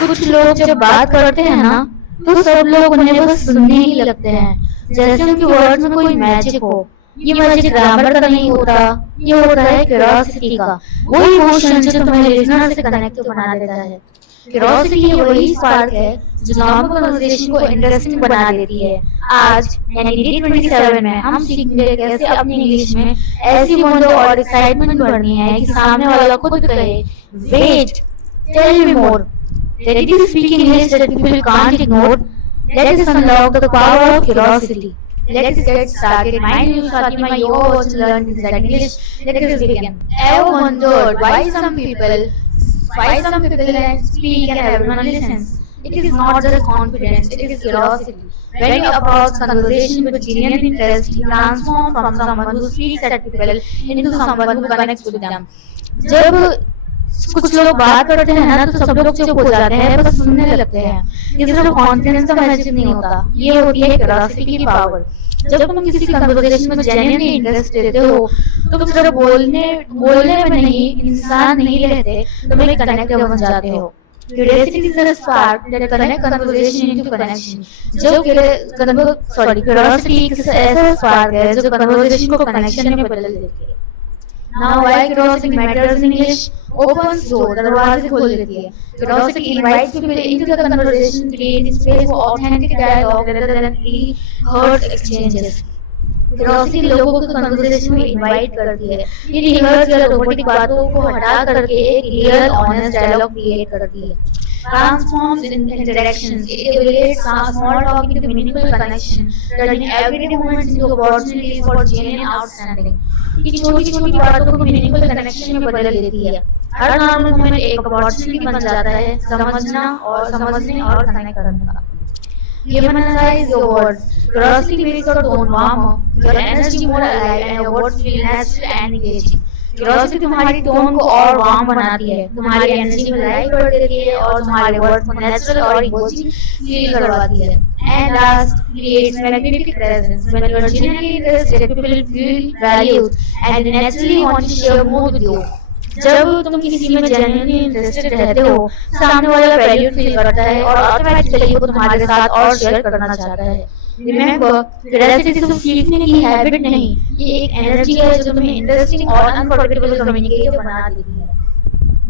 कुछ लोग जब बात करते हैं ना, तो सब लोग उन्हें बस सुनने ही लगते हैं, जैसे उनके वर्ड्स में कोई मैजिक हो। ये मैजिक ग्रामर का नहीं होता, ये होता है क्यूरियोसिटी का। वो इमोशन जो तुम्हें लिसनर से कनेक्ट बना देता है। क्यूरियोसिटी ही वही स्पार्क है जो नॉर्मल कन्वर्सेशन को इंटरेस्टिंग बना देती है। आज यानी D27 में हम सीखेंगे कैसे अपनी इंग्लिश में ऐसी वंडर और एक्साइटमेंट भरनी है कि सामने वाला खुद कहे, wait, tell me more. Let it is speaking English that people can't ignore. Let us unlock the power of curiosity. Let's get started. My name is Fatima. You're watching Learn Inside English. Let us begin. Ever wondered why some people can speak and everyone listens? It is not just confidence, it is curiosity. When you approach conversation with genuine interest, you transform from someone who speaks at people into someone who connects with them. जब कुछ लोग बात करते हैं ना, तो सब लोग चुप हो जाते हैं, बस सुनने लगते हैं। ये सिर्फ कॉन्फिडेंस का मैजिक नहीं होता, ये होती है क्यूरियोसिटी की पावर। जब तुम किसी कन्वर्सेशन में जेन्युइनली इंटरेस्ट लेते हो, तो तुम सिर्फ बोलने में नहीं, इंसान नहीं रहते, तुम एक कनेक्टर बन जाते हो। Curiosity is a spark that connects conversation into connection. Curiosity एक ऐसा spark है जो conversation को connection में बदल देती है। Now why curiosity matters in English? Opens door, दरवाजे खोल देती है। Curiosity invites people into the conversation, creating space for authentic dialogue rather than pre-heard exchanges. Curiosity लोगों को conversation में invite करती है। ये rehearsed या robotic बातों को हटा करके एक real honest dialogue create करती है। Transforms in interactions. It elevates small talk into meaningful connection, turning everyday moments into opportunities for genuine outstanding. ये छोटी छोटी बातों को मीनिंगफुल कनेक्शन में बदल देती है। हर नॉर्मल मोमेंट एक अपॉर्चुनिटी बन जाता है समझने और कनेक्ट करने का। Humanize your words. Curiosity makes your tone warmer, your energy more alive, and your words feel natural and engaging. Curiosity तुम्हारी टोन को और वार्म बनाती है, तुम्हारी एनर्जी में लाइफ बढ़ देती है और तुम्हारे वर्ड्स को नेचुरल और इमोशनल फील करवाती है। And last, creates magnetic presence. When you are genuinely interested, people feel valued and naturally want to share more with you. जब तुम किसी में जेन्युइनली इंटरेस्टेड रहते हो, सामने वाला वैल्यू फील करता है और ऑटोमेटिकली वो तुम्हारे साथ और शेयर करना चाहता है। Remember, curiosity सिर्फ सीखने की हैबिट नहीं, ये एक एनर्जी है जो तुम्हें इंटरेस्टिंग और अनफॉरगेटेबल कम्युनिकेटर बना देती है।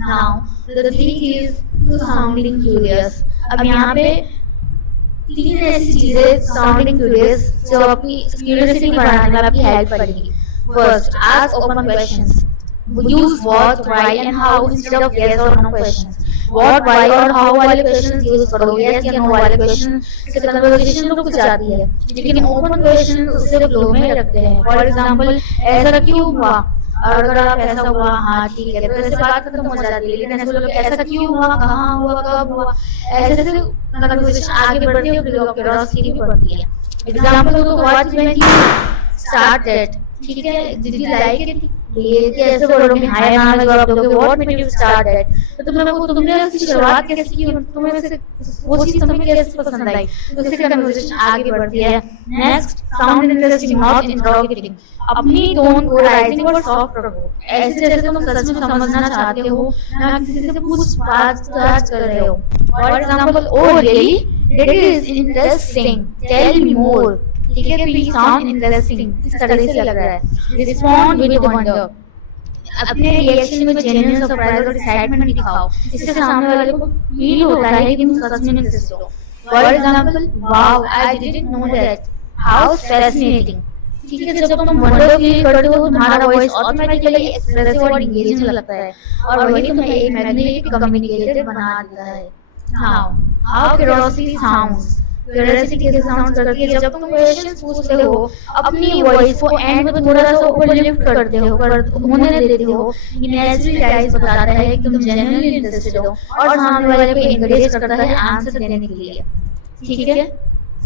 Now, the trick is to sounding curious. अब यहाँ पे तीन ऐसी चीजें sounding curious जो अपनी क्यूरियोसिटी बढ़ाने में आपकी हेल्प करेगी। First, ask open questions. Use what, why, and how instead of yes or no questions. What, why और how वाले questions use करो, yes या no वाले question से conversation रुक जाती है, लेकिन open question उससे flow में रखते हैं। For example, ऐसा क्यों हुआ? और अगर आप ऐसा हुआ, हाँ ठीक है, तो ऐसे बात खत्म हो जाती है। लेकिन ऐसे बोलो ऐसा क्यों हुआ, कहाँ हुआ, कब हुआ, ऐसे से conversation आगे बढ़ती है और curiosity भी बढ़ती है। Example तो what when you started, ठीक है, did you like it? ये कैसे बोलोगे, हाय नाम जवाब दोगे, what made you start that. तो तुमने उसकी शुरुआत कैसे की, तुम्हें वैसे वो चीज तुम्हें कैसे पसंद आई, तो उससे कन्वर्सेशन आगे बढ़ती है। Next, sound interesting not interrogating. अपनी टोन को राइजिंग और सॉफ्ट रखो, ऐसे जैसे तुम सच में समझना चाहते हो, ना किसी से पूछताछ कर रहे हो। For example, oh really, that is interesting, tell me more. ठीक है, तो ये साउंड इंटरेस्टिंग इस तरह से लग रहा है। Respond with wonder. अपने रिएक्शन में जेन्युइन सरप्राइज और एक्साइटमेंट दिखाओ, इससे सामने वाले को फील होता है कि तुम सच में इंटरेस्टेड हो। For example, wow I didn't know that, how fascinating. ठीक है, जब तुम वंडर फील करते हो, तुम्हारा वॉइस ऑटोमेटिकली एक्सप्रेसिव और एंगेजिंग लगता है, और वही तुम्हें एक मैग्नेटिक कम्युनिकेटर बना देता है। Now, how curiosity sounds. Curiosity कैसे साउंड करती है? जब तुम क्वेश्चंस पूछते हो, अपनी वॉइस को एंड में थोड़ा सा ऊपर लिफ्ट करते हो, होने देते हो, ये नेचुरली गाइस बताता है कि तुम जेन्युइनली इंटरेस्टेड हो और सामने वाले को एनकरेज करता है आंसर देने के लिए। ठीक है,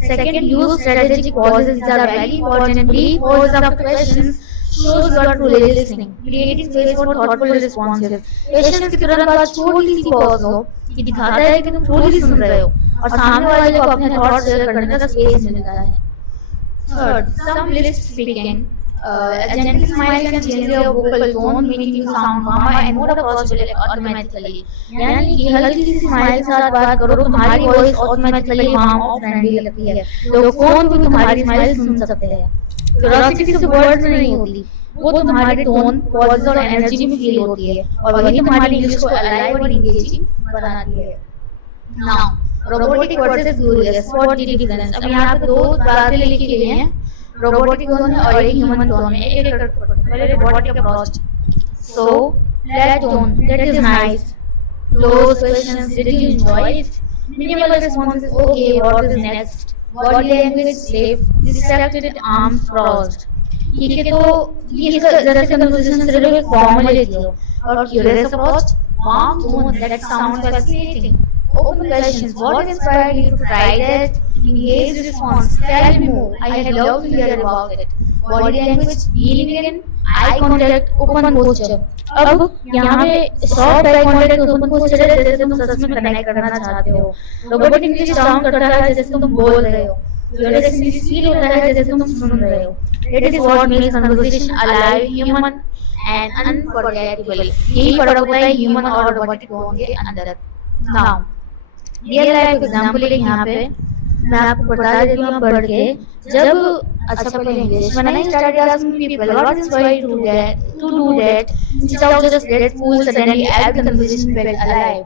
second, use strategic pauses. Is are very important. Brief pause after questions shows you are truly listening, creating space for thoughtful responses. Questions की तुरंत बाद छोटी सी पॉज हो, ये दिखाता है कि तुम truly सुन रहे हो और सामने वाले को अपने थॉट शेयर करने का स्पेस मिलता है। Third, some list speaking. A gentle smile can change your vocal tone, making you sound calmer and more approachable automatically. यानी कि हल्की सी स्माइल के साथ बात करो तो तुम्हारी वॉइस ऑटोमेटिकली वार्म और फ्रेंडली लगती है। लोग फोन पे तुम्हारी स्माइल सुन सकते हैं। क्यूरियोसिटी सिर्फ वर्ड्स में नहीं होती, वो तुम्हारे टोन, पॉज और एनर्जी में फील होती है और वही तुम्हारी इंग्लिश को अलाइव और एंगेजिंग बनाती है। Now robotic versus glorious, what the difference? अब यहाँ पे दो बातें लिखी गई हैं, रोबोटिक टोन और एक ह्यूमन टोन में। एक एक पहले robotic approach. So flat tone, that is nice, close questions, did you enjoy it? Minimal responses, okay, what is next? Body language, safe, distracted, arms crossed. ठीक है, तो ये जैसे कन्वर्सेशन सिर्फ एक फॉर्मेलिटी हो। और curious approach, warm tone, that sounds fascinating. Open questions, what inspired you to try that? Engaged response, tell me more, I had love to hear about it. Body language, leaning in, eye contact, open posture. अब यहाँ पे soft eye contact, open posture है जैसे तुम सच में connect करना चाहते हो। रोबोटिक इंग्लिश साउंड करता है जैसे तुम बोल रहे हो। क्यूरियस इंग्लिश फील होता है जैसे तुम सुन रहे हो। It is what makes conversation alive, human and unforgettable. यही फर्क होता है ह्यूमन और रोबोटिक टोन के अंदर। नाउ रियल लाइफ एग्जांपल है यहाँ पे, मैं आपको बता देती हूँ पढ़ के। जब अच्छा पहले English when I started asking people what inspired you to do that instead of just let school suddenly every conversation felt alive.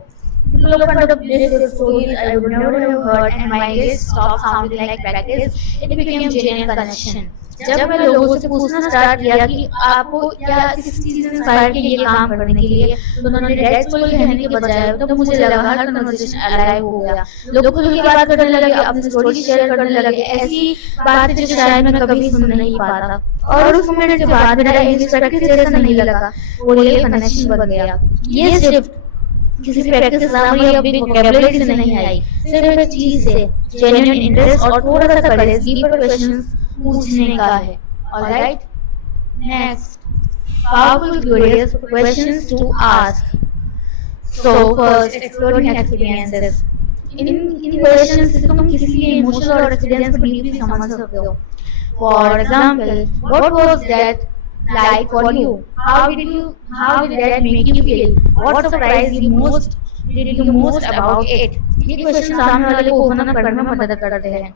People opened up different stories I would never have heard and my English stopped sounding like practice. It became genuine connection. जब मैं लोगों से पूछना start किया कि आपको क्या किस चीज से इंस्पायर किया ये काम करने के लिए, तो उन्होंने डेट स्कूल कहने के बजाय तो मुझे लगा हर कन्वर्सेशन अलाइव हो गया। लोग खुल के बात करने लगे, अपनी स्टोरी शेयर करने लगे, ऐसी बातें जो शायद मैं कभी सुन नहीं पाता। और उस मिनट के बाद मेरा इंग्लिश प्रैक्टिस जैसा नहीं लगा, वो रियल कनेक्शन बन गया। ये शिफ्ट किसी प्रैक्टिस या बिग वोकैबुलरी से नहीं आई, सिर्फ एक चीज से, जेन्युइन इंटरेस्ट और थोड़ा सा करेज, डीपर क्वेश्चंस पूछने का है। Alright, next, powerful curious questions to ask. So first, exploring experiences. इन क्वेश्चंस से तुम किसी के इमोशनल और एक्सपीरियंस को डीपली समझ सकते हो। For example, what was that like for you? How did that make you feel? What surprised you most about it? ये क्वेश्चन सामने वाले को ओपन अप करने में मदद करते हैं।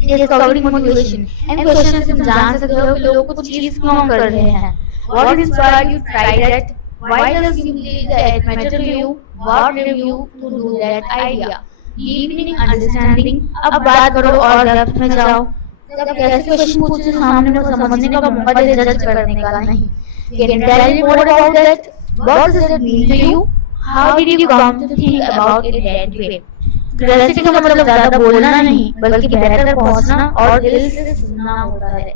डिस्कवरिंग मोटिवेशन, इन क्वेश्चन से तुम जान सकते हो कि लोग कुछ चीज क्यों कर रहे हैं। What inspired you to try that? Why does you believe that matter to you? What drove you to do that idea? Deepening understanding, अब बात करो और डेप्थ में जाओ। जब ऐसे क्वेश्चन पूछे सामने को समझने का मौका दे, जज करने का नहीं। Can you tell me more about that? What does it mean to you? How did you come to think about it that way? Curiosity का मतलब ज्यादा बोलना नहीं, बल्कि बेहतर पहुंचना और दिल से सुनना होता है।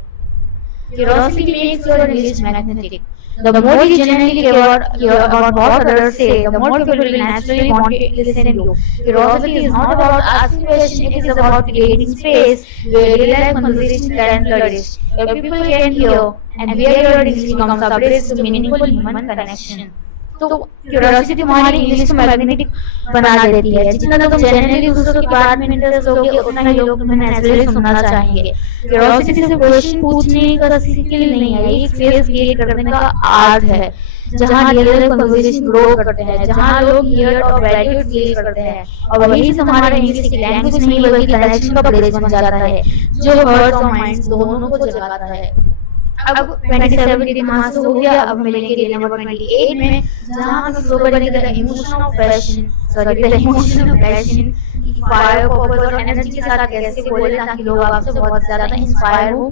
Curiosity makes your English magnetic. The more you genuinely care about what others say, the more people will naturally want to listen to you. Curiosity is not about asking questions; it is about creating space where real-life conversation can flourish, where people can hear, and where your English becomes a bridge to meaningful human connection. तो curiosity तुम्हारी English को magnetic बना देती है। जितना तुम genuinely दूसरों की बात में इंटरेस्ट होगे, उतना ही लोग तुम्हें नेचुरली सुनना चाहेंगे। क्यूरियोसिटी सिर्फ क्वेश्चन पूछने का स्किल नहीं है, ये स्पेस क्रिएट करने का आर्ट है, जहाँ रियल कन्वर्सेशन ग्रो करते हैं, जहाँ लोग हियर और वैल्यूड फील करते हैं, और वही से हमारा इंग्लिश की लैंग्वेज नहीं बल्कि कनेक्शन का ब्रिज बन जाता है, जो हार्ट्स और माइंड्स दोनों को जगाता है। अब 27 डिग्री मार्क्स हो गया, अब मिलेंगे डे नंबर 28 में, जहाँ हम ग्लोबल की तरह इमोशनल पैशन फायर पर्पस और एनर्जी के साथ कैसे बोले ताकि लोग आपसे बहुत ज्यादा इंस्पायर हो।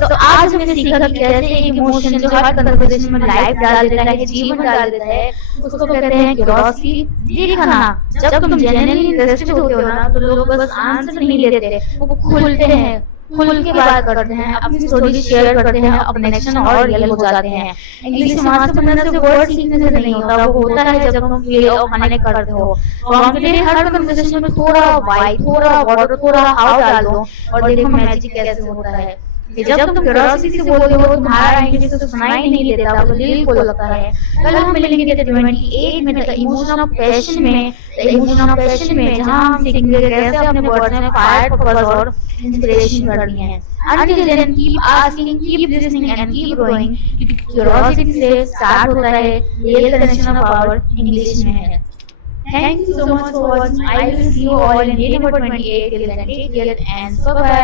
तो आज हमने सीखा कि कैसे एक इमोशन जो हर कन्वर्सेशन में लाइफ डाल देता है, जीवन डाल देता है, उसको कहते हैं क्यूरियोसिटी। देखना, जब तुम जेन्युइनली इंटरेस्टेड होते हो ना, तो लोग बस आंसर नहीं देते, वो खुलते हैं, खुल के बात करते हैं, अपनी स्टोरी शेयर करते हैं, अपने कनेक्शन और रियल हो जाते हैं। इंग्लिश मास्टर बनने से वर्ड सीखने से नहीं होता, वो होता है जब तुम फील और कनेक्ट करते हो। कॉन्फिडेंट हर कन्वर्सेशन में थोड़ा वाई, थोड़ा वाटर, थोड़ा हाउ डाल दो और देखो मैजिक कैसे होता है। जब तुम क्यूरियोसिटी से बोलते हो, तुम्हारा इंग्लिश तो सुनाई नहीं देता, वो दिल को लगता है। कल हम मिलेंगे 28 में इमोशन ऑफ पैशन में, जहाँ हम सीखेंगे कैसे अपने वर्ड्स में फायर पर्पस और इंस्पिरेशन करनी है। Until then, keep asking, keep listening, and keep growing. क्योंकि curiosity से start होता है real connection of our English में है. Thank you so much for watching. I will see you all in day number 28. Till then, take care and bye bye.